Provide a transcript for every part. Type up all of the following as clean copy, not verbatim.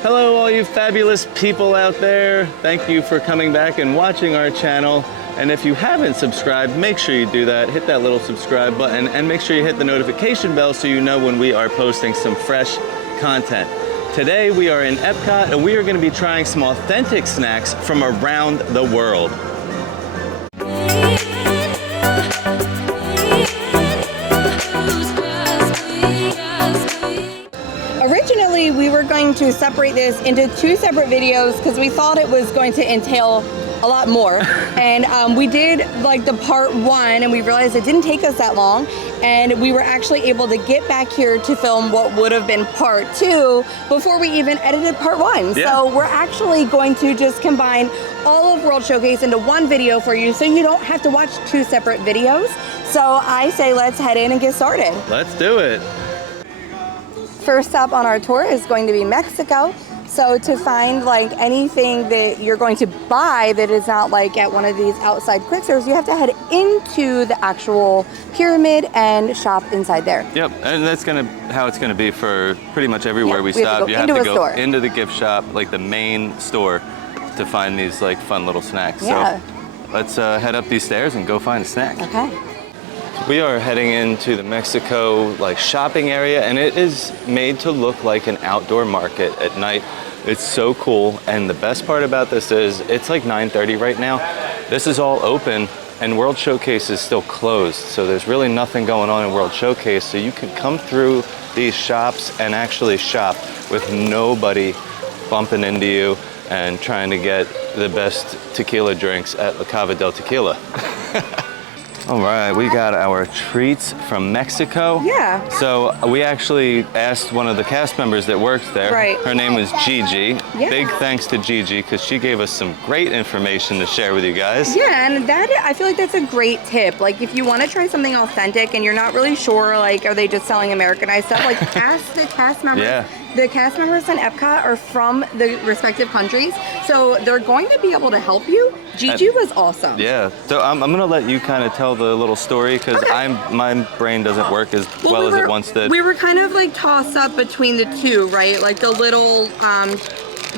Hello, all you fabulous people out there. Thank you for coming back and watching our channel. And if you haven't subscribed, make sure you do that. Hit that little subscribe button and make sure you hit the notification bell so you know when we are posting some fresh content. Today we are in Epcot and we are going to be trying some authentic snacks from around the world. Originally, we were going to separate this into 2 separate videos because we thought it was going to entail a lot more. And we did like the part 1 and we realized it didn't take us that long. And we were actually able to get back here to film what would have been part 2 before we even edited part 1. Yeah. So we're actually going to just combine all of World Showcase into one video for you so you don't have to watch 2 separate videos. So I say let's head in and get started. Let's do it. First stop on our tour is going to be Mexico. So to find like anything that you're going to buy that is not like at one of these outside quick stores, you have to head into the actual pyramid and shop inside there. Yep, and that's how it's gonna be for pretty much everywhere we stop. You have to go into the gift shop, like the main store, to find these like fun little snacks. Yeah. So let's head up these stairs and go find a snack. Okay. We are heading into the Mexico like shopping area, and it is made to look like an outdoor market at night. It's so cool, and the best part about this is it's like 9:30 right now. This is all open and World Showcase is still closed, so there's really nothing going on in World Showcase, so you can come through these shops and actually shop with nobody bumping into you and trying to get the best tequila drinks at La Cava del Tequila. All right, we got our treats from Mexico. Yeah. So we actually asked one of the cast members that works there. Right. Her name was Gigi. Yeah. Big thanks to Gigi because she gave us some great information to share with you guys. Yeah, and I feel like that's a great tip. Like if you want to try something authentic and you're not really sure, like are they just selling Americanized stuff, like ask the cast members. Yeah. The cast members in Epcot are from the respective countries, so they're going to be able to help you. Gigi was awesome. Yeah, so I'm going to let you kind of tell the little story because my brain doesn't work as well as it once did. We were kind of like tossed up between the 2, right? Like the little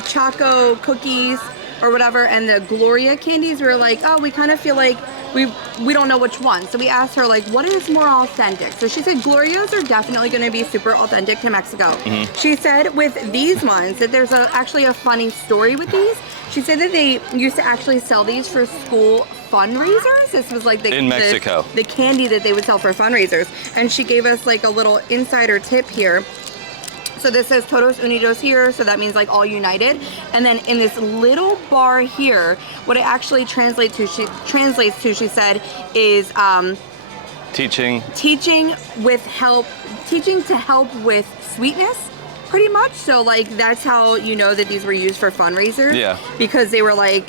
Choco cookies or whatever, and the Gloria candies. We were like, oh, we kind of feel like we don't know which one. So we asked her like, what is more authentic? So she said Glorias are definitely going to be super authentic to Mexico. Mm-hmm. She said with these ones that there's actually a funny story with these. She said that they used to actually sell these for school fundraisers. This was like in Mexico, the candy that they would sell for fundraisers. And she gave us like a little insider tip here. So this says Todos Unidos here, so that means like all united. And then in this little bar here, what it actually translates to, she said, is teaching to help with sweetness, pretty much. So like that's how you know that these were used for fundraisers. Yeah. Because they were like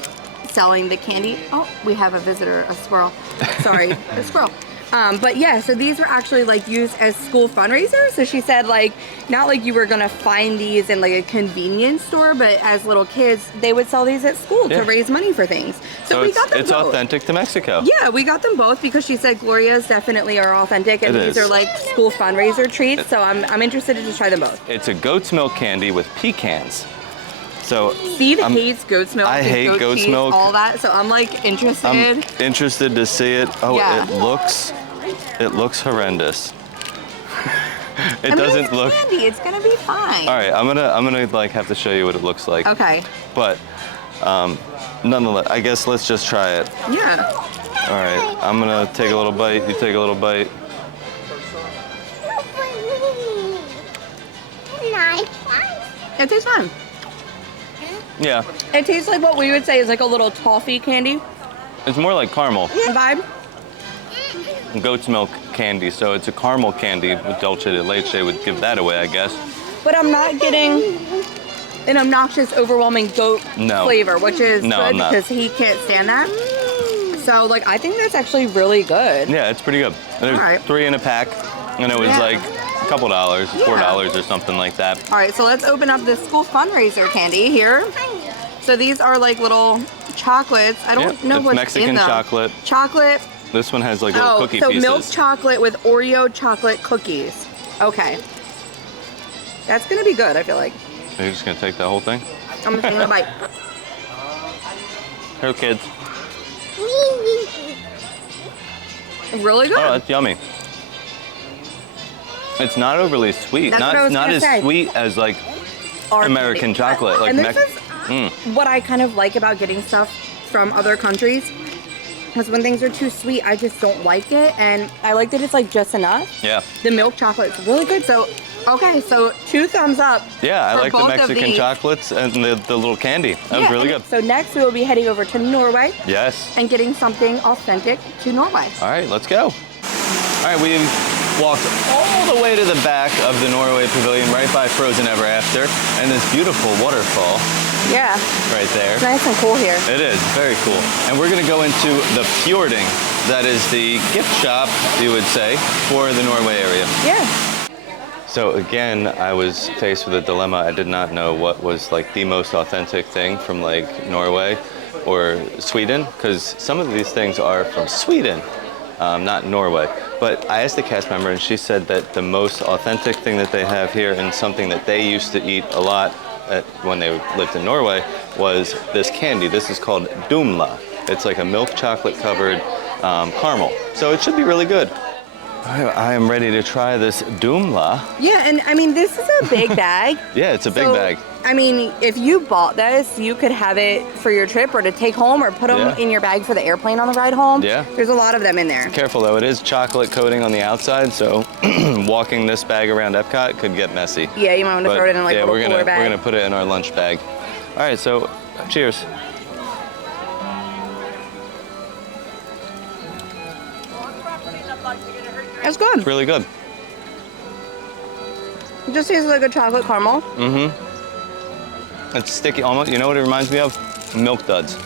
selling the candy. Oh, we have a visitor, a squirrel. Sorry, a squirrel. But yeah, so these were actually like used as school fundraisers. So she said like, not like you were gonna find these in like a convenience store, but as little kids, they would sell these at school to raise money for things. So we got them both. It's authentic to Mexico. Yeah, we got them both because she said Glorias definitely are authentic and these are like school fundraiser treats. So I'm interested to try them both. It's a goat's milk candy with pecans. So Steve hates goat's milk. I hate goat's milk. All that. So I'm like interested. I'm interested to see it. Oh, yeah. It looks horrendous. It doesn't look. Candy. It's gonna be fine. All right, I'm gonna like have to show you what it looks like. Okay. But nonetheless, I guess let's just try it. Yeah. All right, I'm gonna take a little bite. You take a little bite. It tastes fine. Yeah. It tastes like what we would say is like a little toffee candy. It's more like caramel. Vibe. Goat's milk candy, so it's a caramel candy with dulce de leche would give that away, I guess. But I'm not getting an obnoxious, overwhelming goat flavor, which is good because he can't stand that. So, like, I think that's actually really good. Yeah, it's pretty good. There's 3 in a pack, and it was like a couple dollars, $4 or something like that. All right, so let's open up this school fundraiser candy here. So these are like little chocolates. I don't know what's Mexican in them. chocolate. Chocolate. This one has like little cookie pieces. So milk chocolate with Oreo chocolate cookies. Okay. That's gonna be good, I feel like. Are you just gonna take that whole thing? I'm just taking a bite. Here, kids. Really good. Oh, that's yummy. It's not overly sweet. That's what I was Not gonna as say. sweet as like Our American candy. chocolate. Like And this is what I kind of like about getting stuff from other countries. Because when things are too sweet, I just don't like it. And I like that it's like just enough. Yeah. The milk chocolate is really good. So, okay, so 2 thumbs up. Yeah, I for like the both of Mexican these. chocolates and the little candy. That was really good. So next we will be heading over to Norway Yes. and getting something authentic to Norway. All right, let's go. All right, we've walked all the way to the back of the Norway Pavilion, right by Frozen Ever After, and this beautiful waterfall Yeah, right there. it's nice and cool here. It is, very cool. And we're gonna go into the Fjording. That is the gift shop, you would say, for the Norway area. Yeah. So again, I was faced with a dilemma. I did not know what was like the most authentic thing from like Norway or Sweden, because some of these things are from Sweden, not Norway. But I asked the cast member and she said that the most authentic thing that they have here and something that they used to eat a lot when they lived in Norway was this candy. This is called dumla. It's like a milk chocolate covered caramel. So it should be really good. I am ready to try this dumla. Yeah, and I mean, this is a big bag. Yeah, it's a big So, bag. I mean, if you bought this, you could have it for your trip or to take home or put them Yeah. in your bag for the airplane on the ride home. Yeah. There's a lot of them in there. Careful though, it is chocolate coating on the outside, so walking this bag around Epcot could get messy. Yeah, you might want to But throw it in like yeah, a little we're cooler bag. gonna put it in our lunch bag. All right, so cheers. It's good. It's really good. It just tastes like a chocolate caramel. It's sticky, almost. You know what it reminds me of? Milk duds,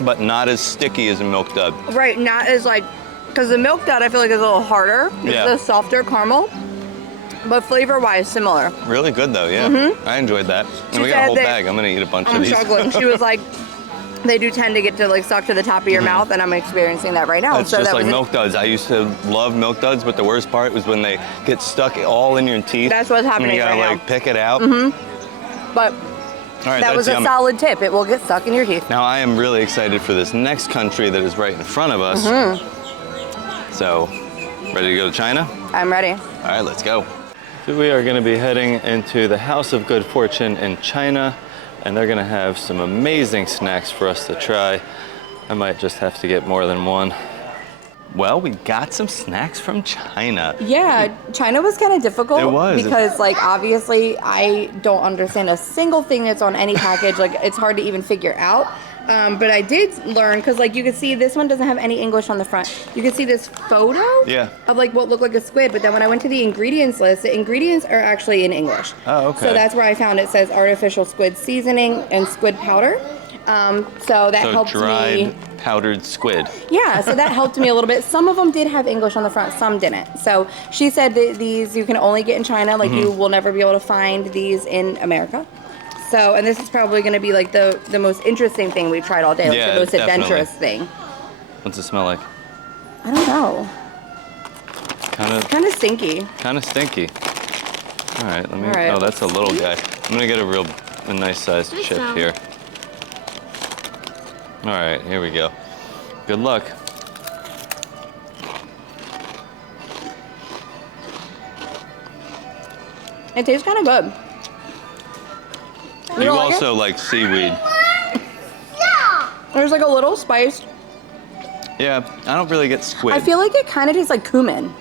but not as sticky as a milk dud. Right, not as like, because the milk dud I feel like is a little harder. It's Yeah. a softer caramel, but flavor-wise similar. Really good though, yeah. I enjoyed that. And we got a said whole that- bag. I'm gonna eat a bunch of I'm these. struggling. She was like, they do tend to get to like stuck to the top of your mouth, and I'm experiencing that right now. It's so just that like was milk duds. I used to love milk duds, but the worst part was when they get stuck all in your teeth. That's what's and happening you gotta right like now. pick it out. But All right, that that's was a yummy. solid tip. It will get stuck in your teeth. Now I am really excited for this next country that is right in front of us. So, ready to go to China? I'm ready. All right, let's go. So we are going to be heading into the House of Good Fortune in China, and they're going to have some amazing snacks for us to try. I might just have to get more than one. Well, we got some snacks from China. Yeah, China was kind of difficult. It was. Because, like, obviously, I don't understand a single thing that's on any package. Like, it's hard to even figure out. But I did learn, because, like, you can see this one doesn't have any English on the front. You can see this photo Yeah. of, like, what looked like a squid. But then when I went to the ingredients list, the ingredients are actually in English. Oh, okay. So that's where I found it says artificial squid seasoning and squid powder. So that So helped dried me. powdered squid. Yeah, so that helped me a little bit. Some of them did have English on the front, some didn't. So she said that these you can only get in China, like you will never be able to find these in America. So, and this is probably going to be like the most interesting thing we've tried all day, like Yeah, the most definitely. adventurous thing. What's it smell like? I don't know. Kind of stinky. Kind of stinky. All right, let me. All right, Oh, that's a little guy. I'm gonna get a nice sized chip here. All right, here we go. Good luck. It tastes kind of good. You don't like also like seaweed. There's like a little spice. Yeah, I don't really get squid. I feel like it kind of tastes like cumin.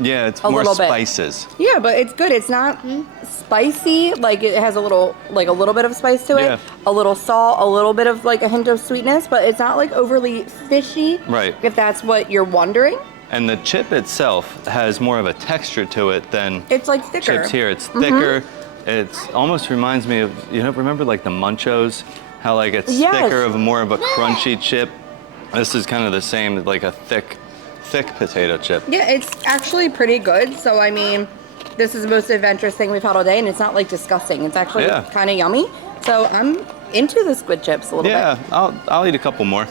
Yeah, it's a more little bit. spices. Yeah, but it's good. It's not spicy. Like it has a little bit of spice to it. Yeah. A little salt, a little bit of like a hint of sweetness, but it's not like overly fishy. Right. If that's what you're wondering. And the chip itself has more of a texture to it than It's like thicker. chips here. It's thicker. It's almost reminds me of, remember like the Munchos? How like it's Yes. thicker of more of a crunchy chip. This is kind of the same, like a thick potato chip. Yeah, it's actually pretty good. So I mean, this is the most adventurous thing we've had all day, and it's not like disgusting. It's actually Yeah. kind of yummy. So I'm into the squid chips a little bit. Yeah, I'll eat a couple more.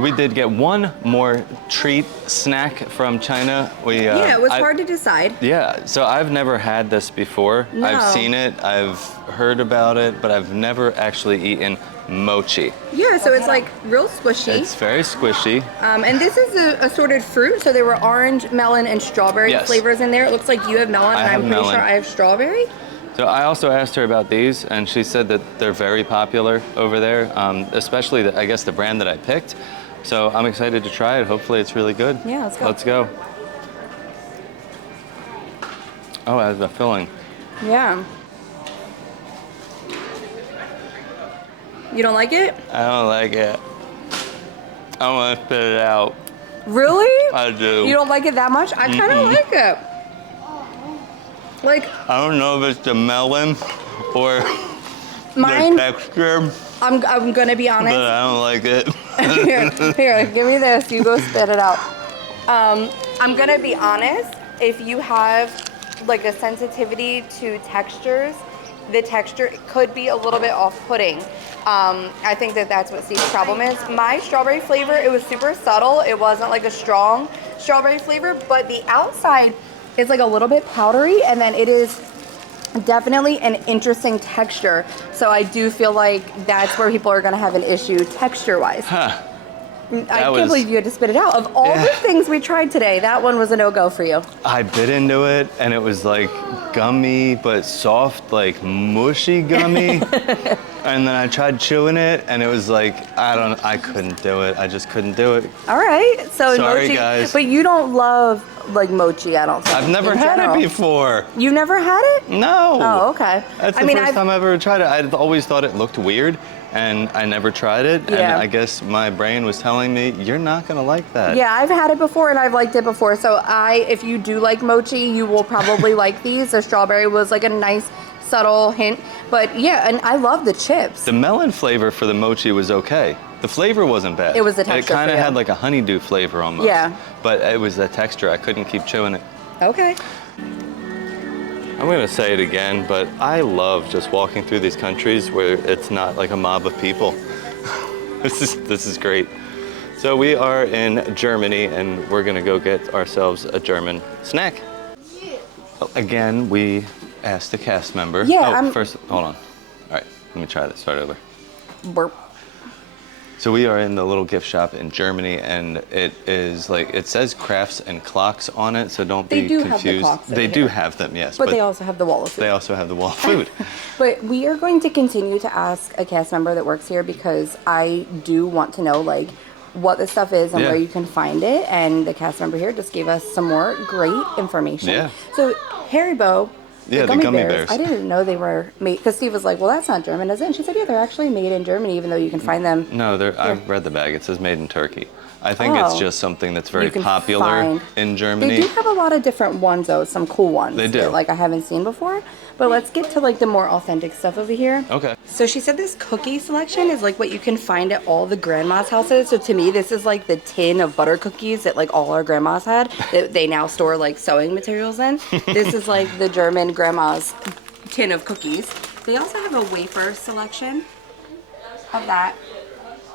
We did get one more treat snack from China. Yeah, it was hard to decide. Yeah, so I've never had this before. No. I've seen it, I've heard about it, but I've never actually eaten mochi. Yeah, so it's like real squishy. It's very squishy. And this is a assorted fruit, so there were orange, melon, and strawberry flavors in there. It looks like you have melon, and I'm pretty sure I have strawberry. So I also asked her about these, and she said that they're very popular over there, especially, I guess, the brand that I picked. So I'm excited to try it. Hopefully it's really good. Yeah, let's go. Let's go. Oh, it has a filling. Yeah. You don't like it? I don't like it. I want to spit it out. Really? I do. You don't like it that much? I kind of like it. Like, I don't know if it's the melon or mine, the texture. I'm gonna be honest. But I don't like it. Here, give me this. You go spit it out. I'm gonna be honest. If you have like a sensitivity to textures, the texture could be a little bit off-putting. I think that's what Steve's problem is. My strawberry flavor, it was super subtle. It wasn't like a strong strawberry flavor, but the outside is like a little bit powdery, and then it is definitely an interesting texture. So I do feel like that's where people are gonna have an issue texture-wise. Huh. I can't believe you had to spit it out. Of all the things we tried today, that one was a no-go for you. I bit into it, and it was like gummy, but soft, like mushy gummy. And then I tried chewing it, and it was like, I couldn't do it. I just couldn't do it. All right, so Sorry, mochi, guys. but you don't love like mochi, I don't think. I've never had it before. You never had it? No. Oh, okay. That's the first time I've ever tried it. I'd always thought it looked weird, and I never tried it. Yeah. And I guess my brain was telling me, you're not gonna like that. Yeah, I've had it before, and I've liked it before. So if you do like mochi, you will probably like these. The strawberry was like a nice, subtle hint. But yeah, and I love the chips. The melon flavor for the mochi was okay. The flavor wasn't bad. It was the texture. It kind of had like a honeydew flavor almost. Yeah. But it was the texture. I couldn't keep chewing it. Okay. I'm gonna say it again, but I love just walking through these countries where it's not like a mob of people. This is great. So we are in Germany, and we're gonna go get ourselves a German snack. Again, we asked the cast member. Yeah, first, hold on. All right, let me try this. Start over. Burp. So we are in the little gift shop in Germany, and it is like, it says crafts and clocks on it, so don't be confused. Have the clocks they do have them, yes. But they also have the wall of food. They also have the wall of food. But we are going to continue to ask a cast member that works here, because I do want to know like what this stuff is and where you can find it. And the cast member here just gave us some more great information. Yeah. So Haribo, the gummy bears. I didn't know they were made, because Steve was like, well, that's not German, is it? And she said, yeah, they're actually made in Germany, even though you can find them. No, I've read the bag. It says made in Turkey. I think it's just something that's very popular in Germany. They do have a lot of different ones, though, some cool ones. They do. That, like, I haven't seen before. But let's get to like the more authentic stuff over here. Okay. So she said this cookie selection is like what you can find at all the grandma's houses. So to me, this is like the tin of butter cookies that like all our grandmas had, that they now store like sewing materials in. This is like the German grandma's tin of cookies. They also have a wafer selection of that.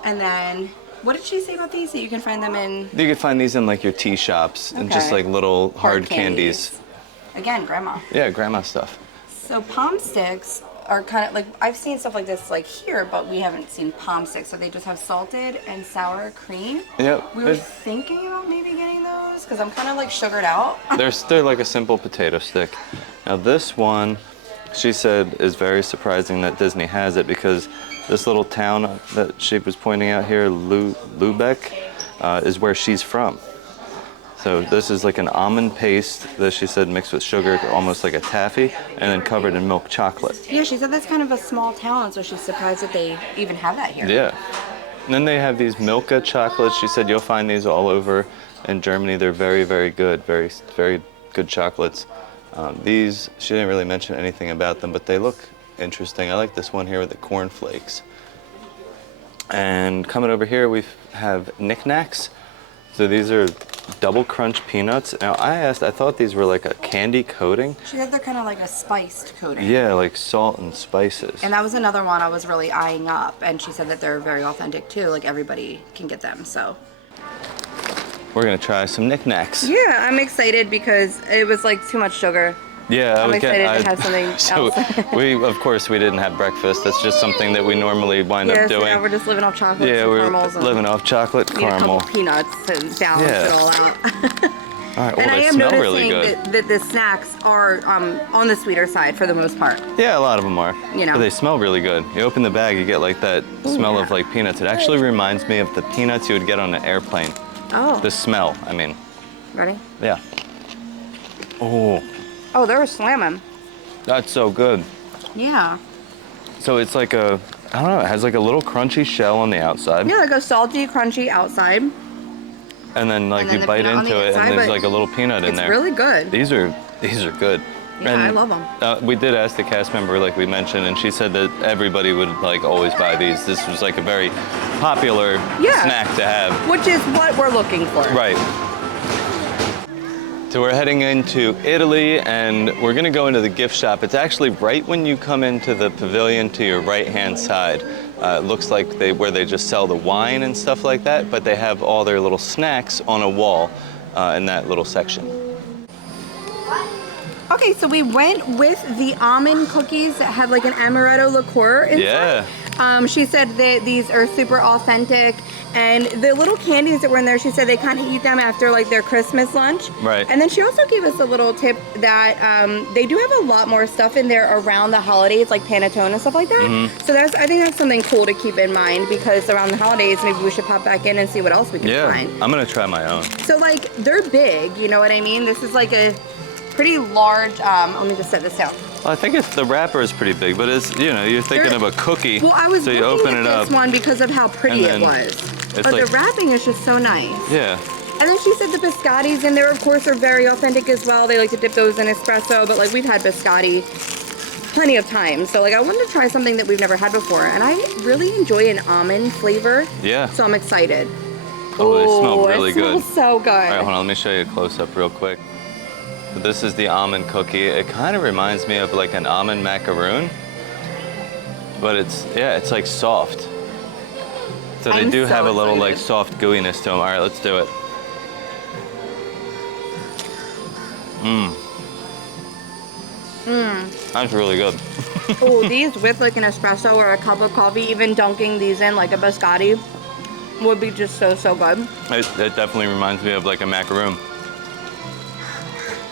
And then, what did she say about these? That you can find them in? You can find these in like your tea shops and just like little hard candies. Again, grandma. Yeah, grandma stuff. So palm sticks are kind of like, I've seen stuff like this like here, but we haven't seen palm sticks. So they just have salted and sour cream. Yep. We were thinking about maybe getting those because I'm kind of like sugared out. They're like a simple potato stick. Now this one, she said, is very surprising that Disney has it, because this little town that she was pointing out here, Lübeck, is where she's from. So this is like an almond paste that she said mixed with sugar, almost like a taffy, and then covered in milk chocolate. Yeah, she said that's kind of a small town, so she's surprised that they even have that here. Yeah. And then they have these Milka chocolates. She said you'll find these all over in Germany. They're very, very good, very, very good chocolates. These, she didn't really mention anything about them, but they look interesting. I like this one here with the cornflakes. And coming over here, we have knickknacks. So these are double crunch peanuts. Now I thought these were like a candy coating. She said they're kind of like a spiced coating. Yeah, like salt and spices. And that was another one I was really eyeing up, and she said that they're very authentic too, like everybody can get them, so. We're gonna try some knickknacks. Yeah, I'm excited because it was like too much sugar. Yeah, I'm excited to have something else. So of course we didn't have breakfast. That's just something that we normally wind up doing. Yeah, we're just living off chocolate. Yeah, we're living off chocolate caramel. A couple peanuts to balance it all out. All right, well, and I they am smell noticing really good. that the snacks are on the sweeter side for the most part. Yeah, a lot of them are. You know. But they smell really good. You open the bag, you get like that smell of like peanuts. It actually reminds me of the peanuts you would get on an airplane. Oh. The smell, I mean. Ready? Yeah. Oh. Oh, they were slamming. That's so good. Yeah. So it's like I don't know, it has like a little crunchy shell on the outside. Yeah, like a salty, crunchy outside. And then like And then you bite into it inside, and there's like a little peanut in there. It's really good. These are good. Yeah, I love them. We did ask the cast member, like we mentioned, and she said that everybody would like always buy these. This was like a very popular snack to have. Which is what we're looking for. Right. So we're heading into Italy, and we're gonna go into the gift shop. It's actually right when you come into the pavilion to your right-hand side. It looks like where they just sell the wine and stuff like that, but they have all their little snacks on a wall in that little section. Okay, so we went with the almond cookies that have like an amaretto liqueur inside. Yeah. She said that these are super authentic, and the little candies that were in there, she said they kind of eat them after like their Christmas lunch. Right. And then she also gave us a little tip that they do have a lot more stuff in there around the holidays, like panettone and stuff like that. Mm-hmm. So I think that's something cool to keep in mind, because around the holidays, maybe we should pop back in and see what else we can find. I'm gonna try my own. So like, they're big, you know what I mean? This is like a pretty large, let me just set this down. Well, I think the wrapper is pretty big, but it's, you know, you're thinking of a cookie. Well, I was so you looking open at it up, this one because of how pretty it was. But like, the wrapping is just so nice. Yeah. And then she said the biscottis in there, of course, are very authentic as well. They like to dip those in espresso, but like we've had biscotti plenty of times. So like I wanted to try something that we've never had before, and I really enjoy an almond flavor. Yeah. So I'm excited. Oh, they smell really good. It smells so good. All right, hold on, let me show you a close-up real quick. This is the almond cookie. It kind of reminds me of like an almond macaroon, but it's like soft. So they do have a little like soft gooiness to them. All right, let's do it. That's really good. Oh, these with like an espresso or a cup of coffee, even dunking these in like a biscotti would be just so good. It definitely reminds me of like a macaroon.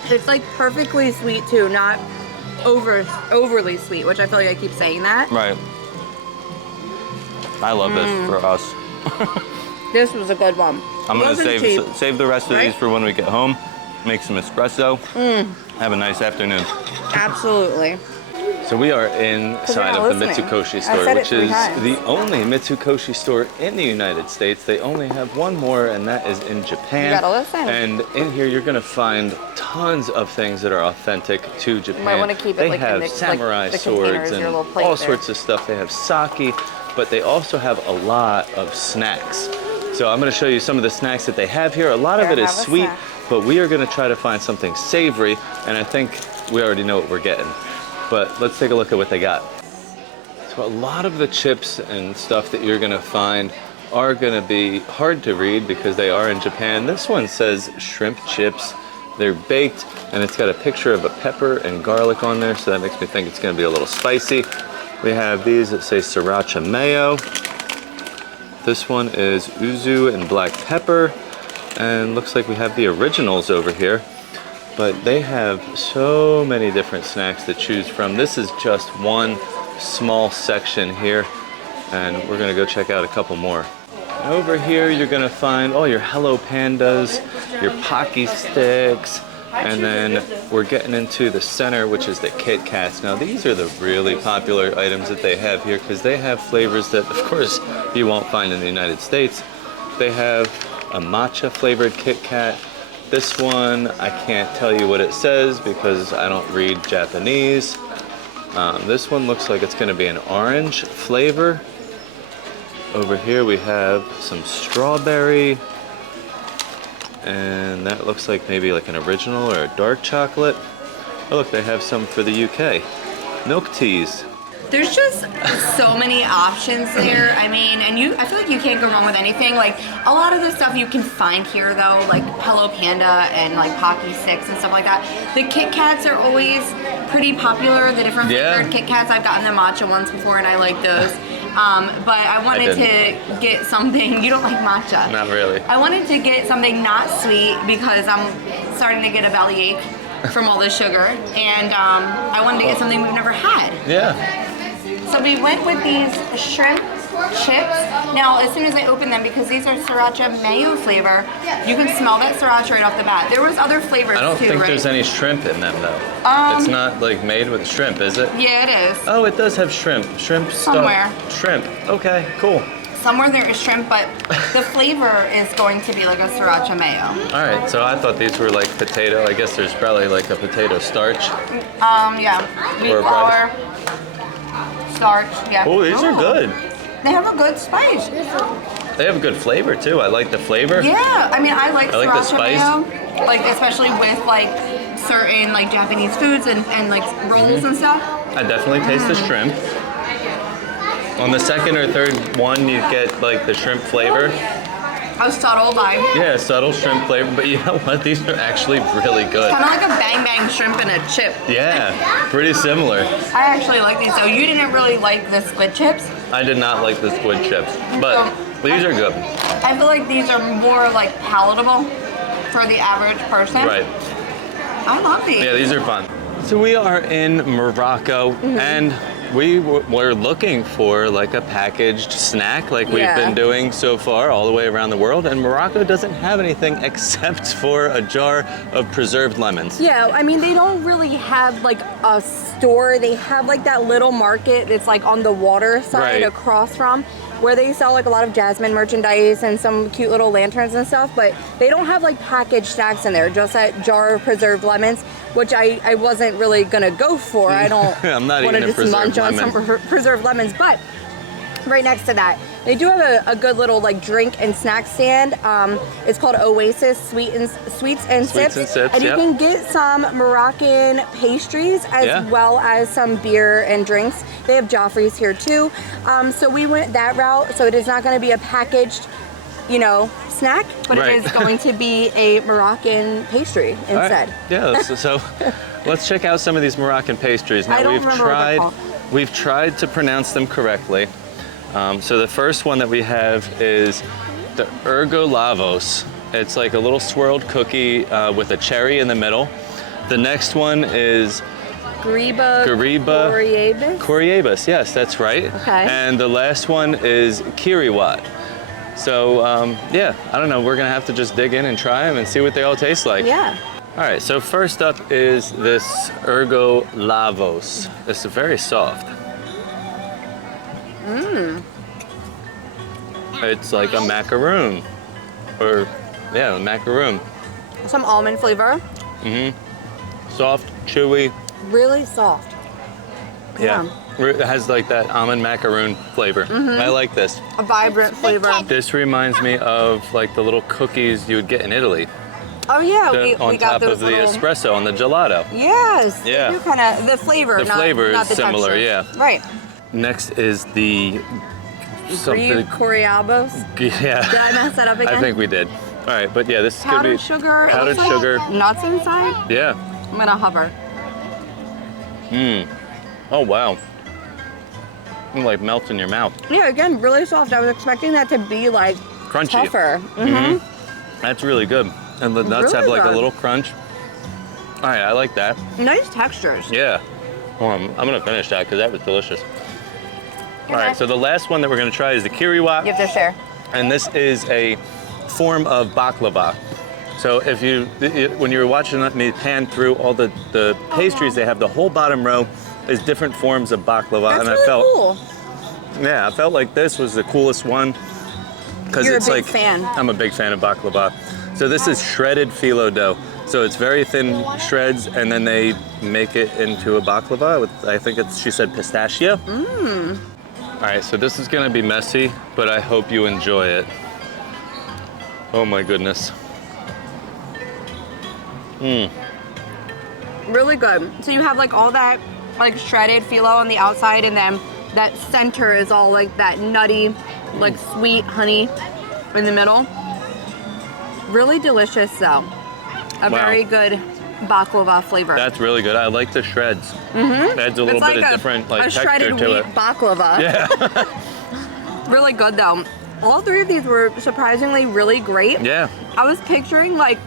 It's like perfectly sweet too, not overly sweet, which I feel like I keep saying that. Right. I love this for us. This was a good one. I'm gonna save the rest of these for when we get home. Make some espresso. Have a nice afternoon. Absolutely. So we are inside of the Mitsukoshi store, which is the only Mitsukoshi store in the United States. They only have one more, and that is in Japan. You gotta listen. And in here, you're gonna find tons of things that are authentic to Japan. You might want to keep it they like have in samurai the swords and all sorts of stuff. They have sake, but they also have a lot of snacks. So I'm gonna show you some of the snacks that they have here. A lot of it is sweet, but we are gonna try to find something savory, and I think we already know what we're getting. But let's take a look at what they got. So a lot of the chips and stuff that you're gonna find are gonna be hard to read because they are in Japan. This one says shrimp chips. They're baked, and it's got a picture of a pepper and garlic on there, so that makes me think it's gonna be a little spicy. We have these that say sriracha mayo. This one is yuzu and black pepper, and looks like we have the originals over here. But they have so many different snacks to choose from. This is just one small section here, and we're gonna go check out a couple more. And over here, you're gonna find all your Hello Pandas, your Pocky Sticks, and then we're getting into the center, which is the Kit Kats. Now these are the really popular items that they have here because they have flavors that, of course, you won't find in the United States. They have a matcha flavored Kit Kat. This one, I can't tell you what it says because I don't read Japanese. This one looks like it's gonna be an orange flavor. Over here we have some strawberry. And that looks like maybe like an original or a dark chocolate. Oh look, they have some for the UK. Milk teas. There's just so many options there. I mean, and I feel like you can't go wrong with anything. Like, a lot of the stuff you can find here though, like Hello Panda and like Pocky Sticks and stuff like that. The Kit Kats are always pretty popular, the different flavored Kit Kats. I've gotten the matcha ones before and I like those. But I wanted to get something, you don't like matcha? Not really. I wanted to get something not sweet because I'm starting to get a bellyache from all this sugar. And I wanted to get something we've never had. Yeah. So we went with these shrimp chips. Now, as soon as I opened them, because these are sriracha mayo flavor, you can smell that sriracha right off the bat. There was other flavors too, I don't think right? there's any shrimp in them though. It's not like made with shrimp, is it? Yeah, it is. Oh, it does have shrimp. Shrimp stuff. Somewhere. Shrimp. Okay, cool. Somewhere there is shrimp, but the flavor is going to be like a sriracha mayo. All right, so I thought these were like potato. I guess there's probably like a potato starch. Yeah. Wheat flour, starch, yeah. Oh, these are good. They have a good spice. They have a good flavor too. I like the flavor. Yeah, I mean, I like the sriracha spice. mayo, like especially with like certain like Japanese foods and like rolls and stuff. I definitely taste the shrimp. On the second or third one, you get like the shrimp flavor. A subtle vibe. Yeah, subtle shrimp flavor, but you know what? These are actually really good. Kind of like a bang bang shrimp in a chip. Yeah, pretty similar. I actually like these. So you didn't really like the squid chips? I did not like the squid chips, but these are good. I feel like these are more like palatable for the average person. Right. I love these. Yeah, these are fun. So we are in Morocco, and we were looking for like a packaged snack like we've been doing so far all the way around the world, and Morocco doesn't have anything except for a jar of preserved lemons. Yeah, I mean, they don't really have like a store. They have like that little market that's like on the water side across from where they sell like a lot of jasmine merchandise and some cute little lanterns and stuff, but they don't have like packaged snacks in there, just that jar of preserved lemons, which I wasn't really gonna go for. I don't I'm not want to eating just munch on lemon. some preserved lemons, but right next to that, they do have a good little like drink and snack stand. It's called Oasis Sweets and Sips. And you can get some Moroccan pastries as well as some beer and drinks. They have Joffrey's here too. So we went that route. So it is not going to be a packaged, you know, snack, but it is going to be a Moroccan pastry instead. Right. Yeah, so let's check out some of these Moroccan pastries. Now we've tried to pronounce them correctly. So the first one that we have is the Ergolavos. It's like a little swirled cookie with a cherry in the middle. The next one is Gariba Coriabas, yes, that's right. Okay. And the last one is Kiriwat. So yeah, I don't know, we're gonna have to just dig in and try them and see what they all taste like. Yeah. All right, so first up is this Ergolavos. This is very soft. It's like a macaroon, or yeah, a macaroon. Some almond flavor. Soft, chewy. Really soft. Yeah. It has like that almond macaroon flavor. I like this. A vibrant flavor. This reminds me of like the little cookies you would get in Italy. Oh yeah, On we got top those of the little... espresso on the gelato. Yes. Yeah. Kind of the flavor. The flavor not is the similar. texture. Yeah. Right. Next is the something. Coriabos. Yeah. Did I mess that up again? I think we did. All right, but yeah, this is gonna be powdered sugar. powdered sugar. Nuts inside. Yeah. I'm gonna hover. Oh wow. It like melts in your mouth. Yeah, again, really soft. I was expecting that to be like Crunchy. tougher. That's really good. And the nuts have like a little crunch. All right, I like that. Nice textures. Yeah. I'm gonna finish that because that was delicious. All right, so the last one that we're gonna try is the Kiriwat. You have to share. And this is a form of baklava. So if when you were watching me pan through all the pastries, they have the whole bottom row is different forms of baklava. That's and really cool. Yeah, I felt like this was the coolest one. Because it's You're a big like, fan. I'm a big fan of baklava. So this is shredded phyllo dough. So it's very thin shreds, and then they make it into a baklava with, I think she said pistachio. All right, so this is gonna be messy, but I hope you enjoy it. Oh my goodness. Really good. So you have like all that like shredded phyllo on the outside, and then that center is all like that nutty, like sweet honey in the middle. Really delicious though. A very good baklava flavor. That's really good. I like the shreds. Adds a little bit of different like texture shredded to wheat it. baklava. Yeah. Really good though. All three of these were surprisingly really great. Yeah. I was picturing like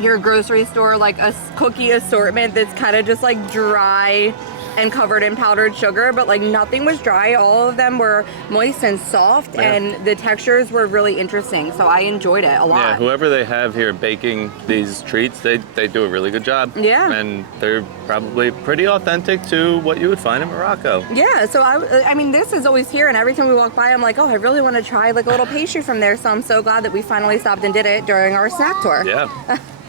your grocery store, like a cookie assortment that's kind of just like dry and covered in powdered sugar, but like nothing was dry. All of them were moist and soft, and the textures were really interesting. So I enjoyed it a lot. Yeah, whoever they have here baking these treats, they do a really good job. Yeah. And they're probably pretty authentic to what you would find in Morocco. Yeah, so I mean, this is always here, and every time we walk by, I'm like, oh, I really want to try like a little pastry from there. So I'm so glad that we finally stopped and did it during our snack tour. Yeah.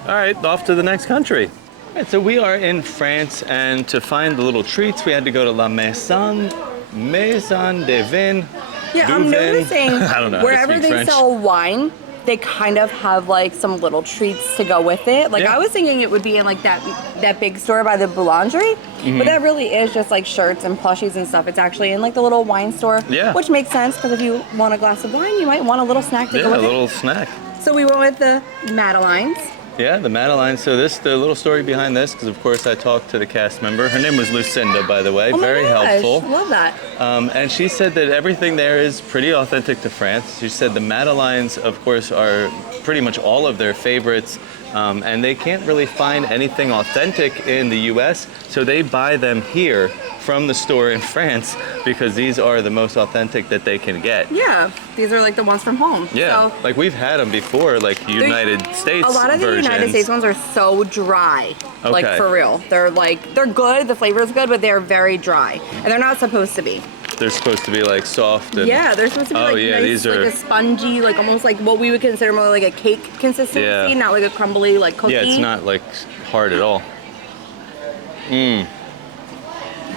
All right, off to the next country. All right, so we are in France, and to find the little treats, we had to go to La Maison de Vin. Yeah, I'm noticing I don't know how to wherever speak they French. sell wine, they kind of have like some little treats to go with it. Like I was thinking it would be in like that big store by the boulangerie, but that really is just like shirts and plushies and stuff. It's actually in like the little wine store, which makes sense because if you want a glass of wine, you might want a little snack to go with it. Yeah, a little snack. So we went with the Madeleines. Yeah, the Madeleine. So the little story behind this, because of course I talked to the cast member. Her name was Lucinda, by the way. Oh my Very gosh, helpful. Love that. And she said that everything there is pretty authentic to France. She said the Madeleines, of course, are pretty much all of their favorites. And they can't really find anything authentic in the US, so they buy them here from the store in France because these are the most authentic that they can get. Yeah, these are like the ones from home. Yeah, so like we've had them before, like United States a lot of the versions. United States ones are so dry, like for real. They're good, the flavor is good, but they're very dry, and they're not supposed to be. They're supposed to be like soft and they're supposed to be nice, these are like a spongy, like almost like what we would consider more like a cake consistency, not like a crumbly like cookie. Yeah, it's not like hard at all.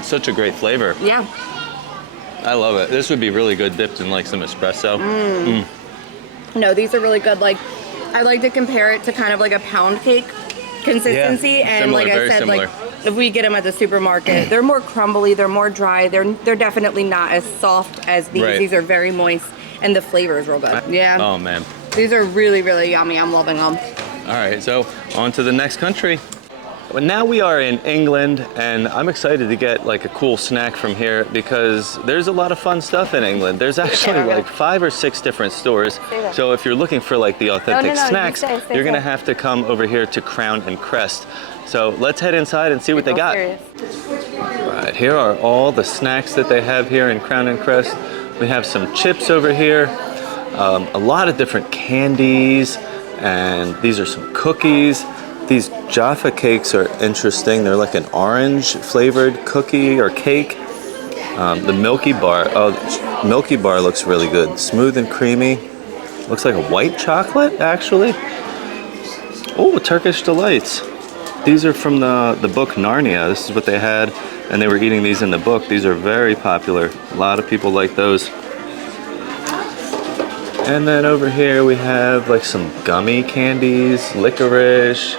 Such a great flavor. Yeah. I love it. This would be really good dipped in like some espresso. No, these are really good. Like, I like to compare it to kind of like a pound cake consistency, and similar, like I said, similar. like if we get them at the supermarket, they're more crumbly, they're more dry, they're definitely not as soft as these. Right. These are very moist, and the flavor is real good. Yeah. Oh man. These are really, really yummy. I'm loving them. All right, so on to the next country. Well, now we are in England, and I'm excited to get like a cool snack from here because there's a lot of fun stuff in England. There's actually like 5 or 6 different stores. So if you're looking for like the authentic snacks, you're gonna have to come over here to Crown and Crest. So let's head inside and see what they got. All right, here are all the snacks that they have here in Crown and Crest. We have some chips over here, a lot of different candies, and these are some cookies. These Jaffa cakes are interesting. They're like an orange flavored cookie or cake. The Milky Bar, Milky Bar looks really good. Smooth and creamy. Looks like a white chocolate, actually. Oh, Turkish Delights. These are from the book Narnia. This is what they had, and they were eating these in the book. These are very popular. A lot of people like those. And then over here we have like some gummy candies, licorice,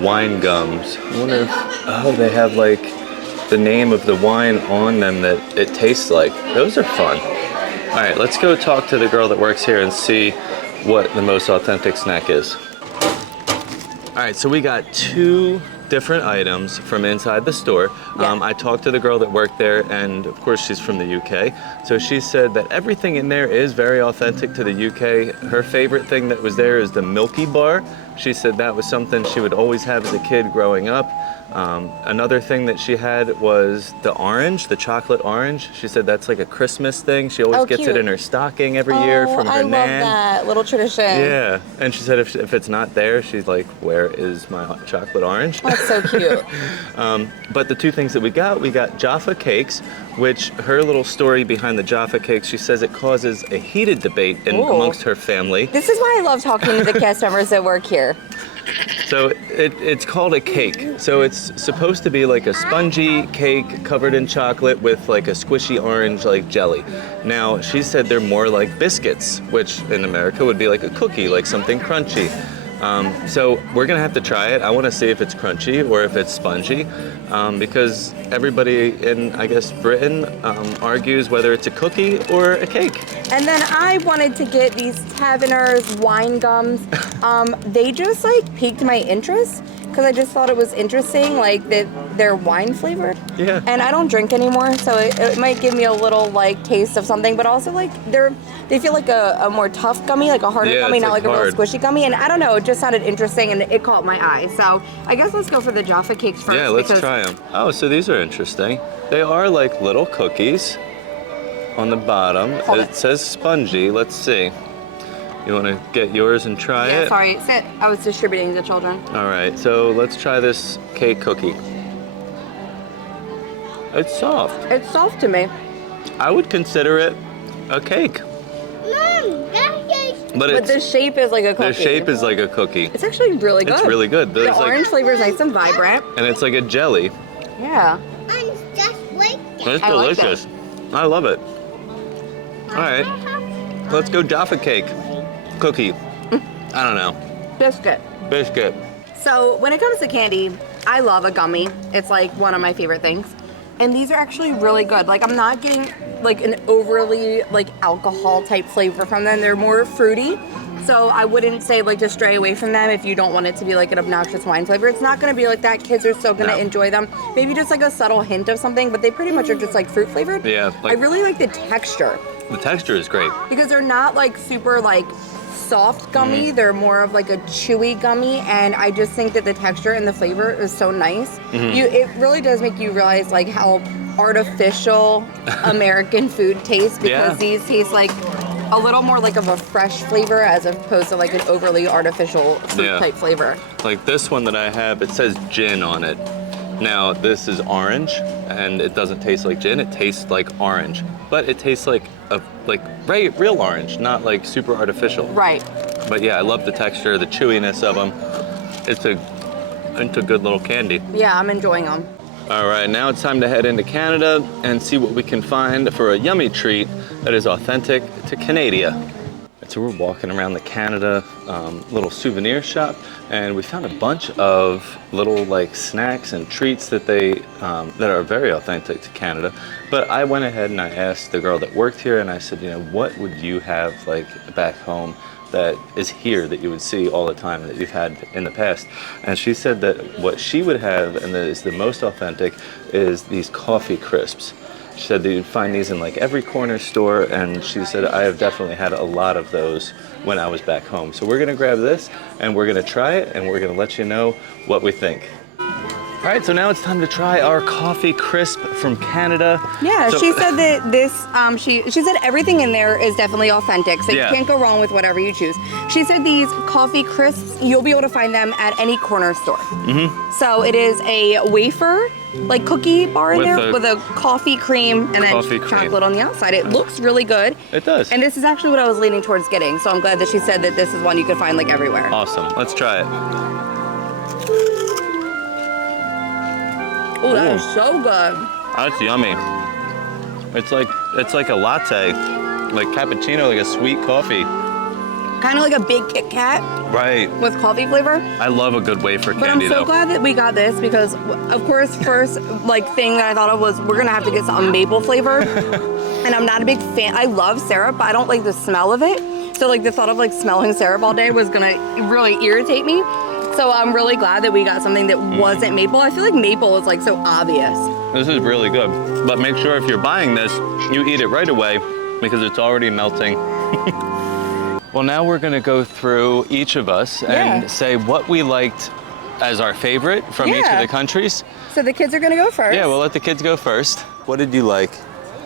wine gums. I wonder if, they have like the name of the wine on them that it tastes like. Those are fun. All right, let's go talk to the girl that works here and see what the most authentic snack is. All right, so we got 2 different items from inside the store. I talked to the girl that worked there, and of course she's from the UK. So she said that everything in there is very authentic to the UK. Her favorite thing that was there is the Milky Bar. She said that was something she would always have as a kid growing up. Another thing that she had was the orange, the chocolate orange. She said that's like a Christmas thing. She always gets it in her stocking every year from her nan. I love that little tradition. Yeah, and she said if it's not there, she's like, where is my chocolate orange? That's so cute. But the 2 things that we got Jaffa cakes, which her little story behind the Jaffa cakes, she says it causes a heated debate amongst her family. This is why I love talking to the cast members that work here. So it's called a cake. So it's supposed to be like a spongy cake covered in chocolate with like a squishy orange like jelly. Now, she said they're more like biscuits, which in America would be like a cookie, like something crunchy. So we're gonna have to try it. I want to see if it's crunchy or if it's spongy, because everybody in, I guess, Britain argues whether it's a cookie or a cake. And then I wanted to get these Taverner's wine gums. They just like piqued my interest because I just thought it was interesting, like that they're wine flavored. Yeah. And I don't drink anymore, so it might give me a little like taste of something, but also like they feel like a more tough gummy, like a harder gummy, not like a real squishy gummy. And I don't know, it just sounded interesting and it caught my eye. So I guess let's go for the Jaffa cakes first. Yeah, let's try them. Oh, so these are interesting. They are like little cookies on the bottom. It says spongy. Let's see. You want to get yours and try it? Yeah, sorry. Sit. I was distributing to children. All right, so let's try this cake cookie. It's soft. It's soft to me. I would consider it a cake. But the shape is like a cookie. The shape is like a cookie. It's actually really good. It's really good. The orange flavor is nice and vibrant. And it's like a jelly. Yeah. It's delicious. I love it. All right, let's go Jaffa cake. Cookie. I don't know. Biscuit. Biscuit. So when it comes to candy, I love a gummy. It's like one of my favorite things. And these are actually really good. Like I'm not getting like an overly like alcohol type flavor from them. They're more fruity. So I wouldn't say like to stray away from them if you don't want it to be like an obnoxious wine flavor. It's not gonna be like that. Kids are still gonna enjoy them. Maybe just like a subtle hint of something, but they pretty much are just like fruit flavored. Yeah. I really like the texture. The texture is great. Because they're not like super like soft gummy. They're more of like a chewy gummy, and I just think that the texture and the flavor is so nice. It really does make you realize like how artificial American food tastes, because these taste like a little more like of a fresh flavor as opposed to like an overly artificial fruit type flavor. Like this one that I have, it says gin on it. Now this is orange, and it doesn't taste like gin. It tastes like orange, but it tastes like real orange, not like super artificial. Right. But yeah, I love the texture, the chewiness of them. It's a good little candy. Yeah, I'm enjoying them. All right, now it's time to head into Canada and see what we can find for a yummy treat that is authentic to Canada. So we're walking around the Canada little souvenir shop, and we found a bunch of little like snacks and treats that that are very authentic to Canada. But I went ahead and I asked the girl that worked here, and I said, you know, what would you have like back home that is here that you would see all the time that you've had in the past? And she said that what she would have, and that is the most authentic, is these coffee crisps. She said that you'd find these in like every corner store, and she said I have definitely had a lot of those when I was back home. So we're gonna grab this and we're gonna try it, and we're gonna let you know what we think. All right, so now it's time to try our coffee crisp from Canada. Yeah, so, she said that this, she said everything in there is definitely authentic, so you can't go wrong with whatever you choose. She said these coffee crisps, you'll be able to find them at any corner store. So it is a wafer, like cookie bar in there with a coffee cream and then chocolate on the outside. It looks really good. It does. And this is actually what I was leaning towards getting, so I'm glad that she said that this is one you could find like everywhere. Awesome, let's try it. Oh, that is so good. That's yummy. It's like a latte, like cappuccino, like a sweet coffee. Kind of like a big Kit Kat. Right. With coffee flavor. I love a good wafer candy, but I'm so glad that we got this, because of course first like thing that I thought of was we're gonna have to get something maple flavored. And I'm not a big fan. I love syrup, but I don't like the smell of it. So like the thought of like smelling syrup all day was gonna really irritate me. So I'm really glad that we got something that wasn't maple. I feel like maple is like so obvious. This is really good. But make sure if you're buying this, you eat it right away because it's already melting. Well, now we're gonna go through each of us and say what we liked as our favorite from each of the countries. So the kids are gonna go first. Yeah, we'll let the kids go first. What did you like?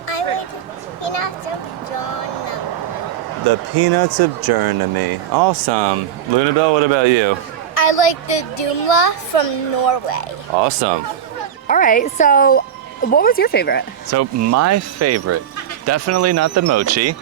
I liked peanuts of Journey. The peanuts of Journey. Awesome. Lunabelle, what about you? I like the Dumla from Norway. Awesome. All right, so what was your favorite? So my favorite, definitely not the mochi.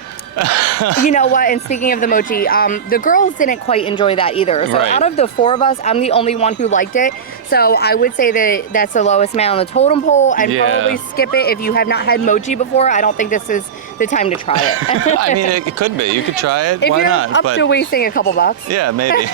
You know what, and speaking of the mochi, the girls didn't quite enjoy that either. So out of the four of us, I'm the only one who liked it. So I would say that that's the lowest man on the totem pole, and probably skip it if you have not had mochi before. I don't think this is the time to try it. I mean, it could be. You could try it. If Why you're not? up to wasting a couple bucks. Yeah, maybe.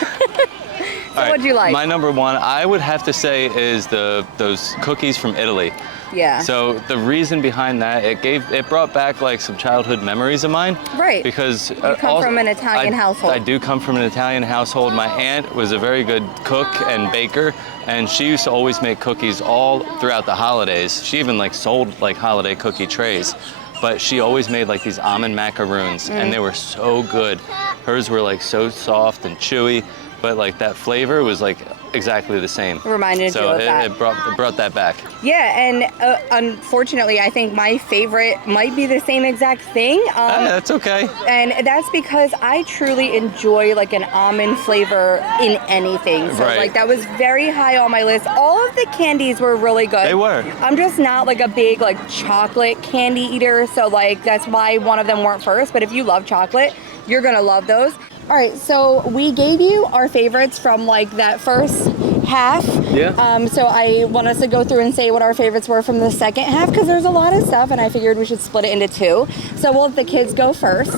All right, what'd you like? My number one, I would have to say, is those cookies from Italy. Yeah. So the reason behind that, it brought back like some childhood memories of mine. Right. Because you come from an Italian household. I do come from an Italian household. My aunt was a very good cook and baker, and she used to always make cookies all throughout the holidays. She even like sold like holiday cookie trays. But she always made like these almond macaroons, and they were so good. Hers were like so soft and chewy, but like that flavor was like exactly the same. Reminded you of that. So it brought that back. Yeah, and unfortunately, I think my favorite might be the same exact thing. That's okay. And that's because I truly enjoy like an almond flavor in anything. So Right. like that was very high on my list. All of the candies were really good. They were. I'm just not like a big like chocolate candy eater, so like that's why one of them weren't first. But if you love chocolate, you're gonna love those. All right, so we gave you our favorites from like that first half. Yeah. So I want us to go through and say what our favorites were from the second half, because there's a lot of stuff and I figured we should split it into two. So we'll let the kids go first.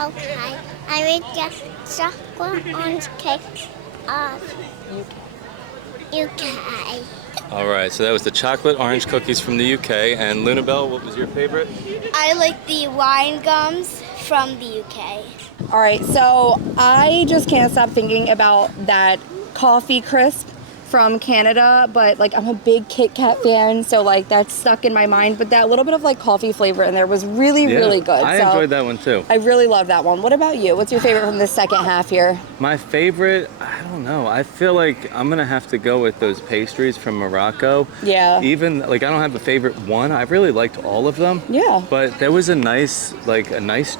Okay. I made just chocolate orange cake of UK. All right, so that was the chocolate orange cookies from the UK. And Lunabelle, what was your favorite? I like the wine gums from the UK. All right, so I just can't stop thinking about that coffee crisp from Canada, but like I'm a big Kit Kat fan, so like that's stuck in my mind. But that little bit of like coffee flavor in there was really good. I So enjoyed that one too. I really love that one. What about you? What's your favorite from the second half here? My favorite, I don't know. I feel like I'm gonna have to go with those pastries from Morocco. Yeah. Even like I don't have a favorite one. I really liked all of them. Yeah. But there was a nice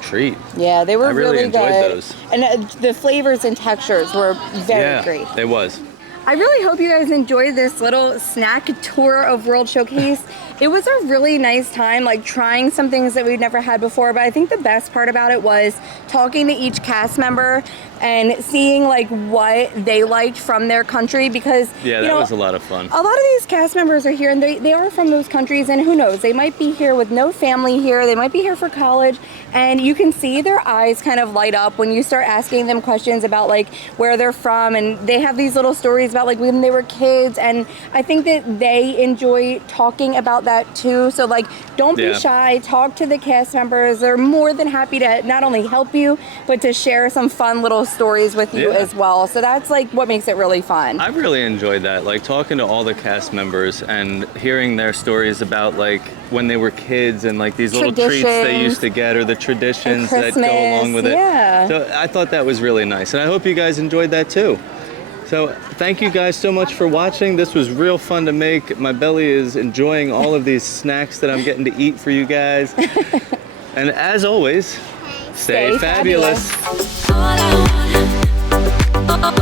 treat. Yeah, they were I really enjoyed good. those. And the flavors and textures were very great. It was. I really hope you guys enjoyed this little snack tour of World Showcase. It was a really nice time, like trying some things that we've never had before, but I think the best part about it was talking to each cast member and seeing like what they liked from their country, because that was a lot of fun. A lot of these cast members are here and they are from those countries, and who knows, they might be here with no family here, they might be here for college, and you can see their eyes kind of light up when you start asking them questions about like where they're from, and they have these little stories about like when they were kids, and I think that they enjoy talking about that too. So like, don't be shy, talk to the cast members. They're more than happy to not only help you, but to share some fun little stories with you as well. So that's like what makes it really fun. I really enjoyed that, like talking to all the cast members and hearing their stories about like when they were kids and like these little treats they used to get, or the traditions that go along with it. Yeah. So I thought that was really nice, and I hope you guys enjoyed that too. So thank you guys so much for watching. This was real fun to make. My belly is enjoying all of these snacks that I'm getting to eat for you guys. And as always, stay fabulous. All I want